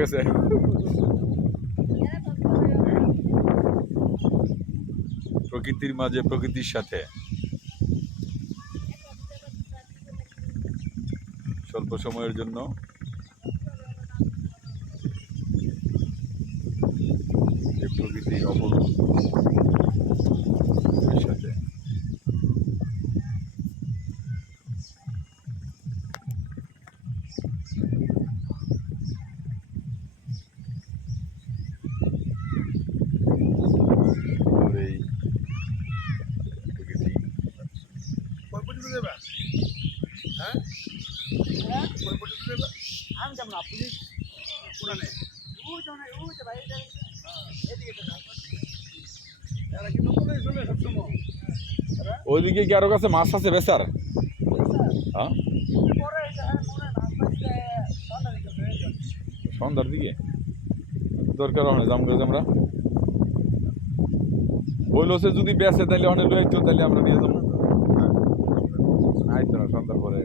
গেছে প্রকৃতির মাঝে প্রকৃতির সাথে স্বল্প সময়ের জন্য যে প্রকৃতি অপরূপ সাথে এই প্রকৃতি আমি যাব না পুলিশ কোরআনে ভাই ওইদিকে কি আরো কাছে মাছ আছে বেচার হ্যাঁ সন্ধ্যার দিকে দরকার হয় জাম করে আমরা বইল সে যদি বেচে তাহলে অনেক লইতো তাহলে আমরা নিয়ে যাবো আইতো না সন্ধ্যার পরে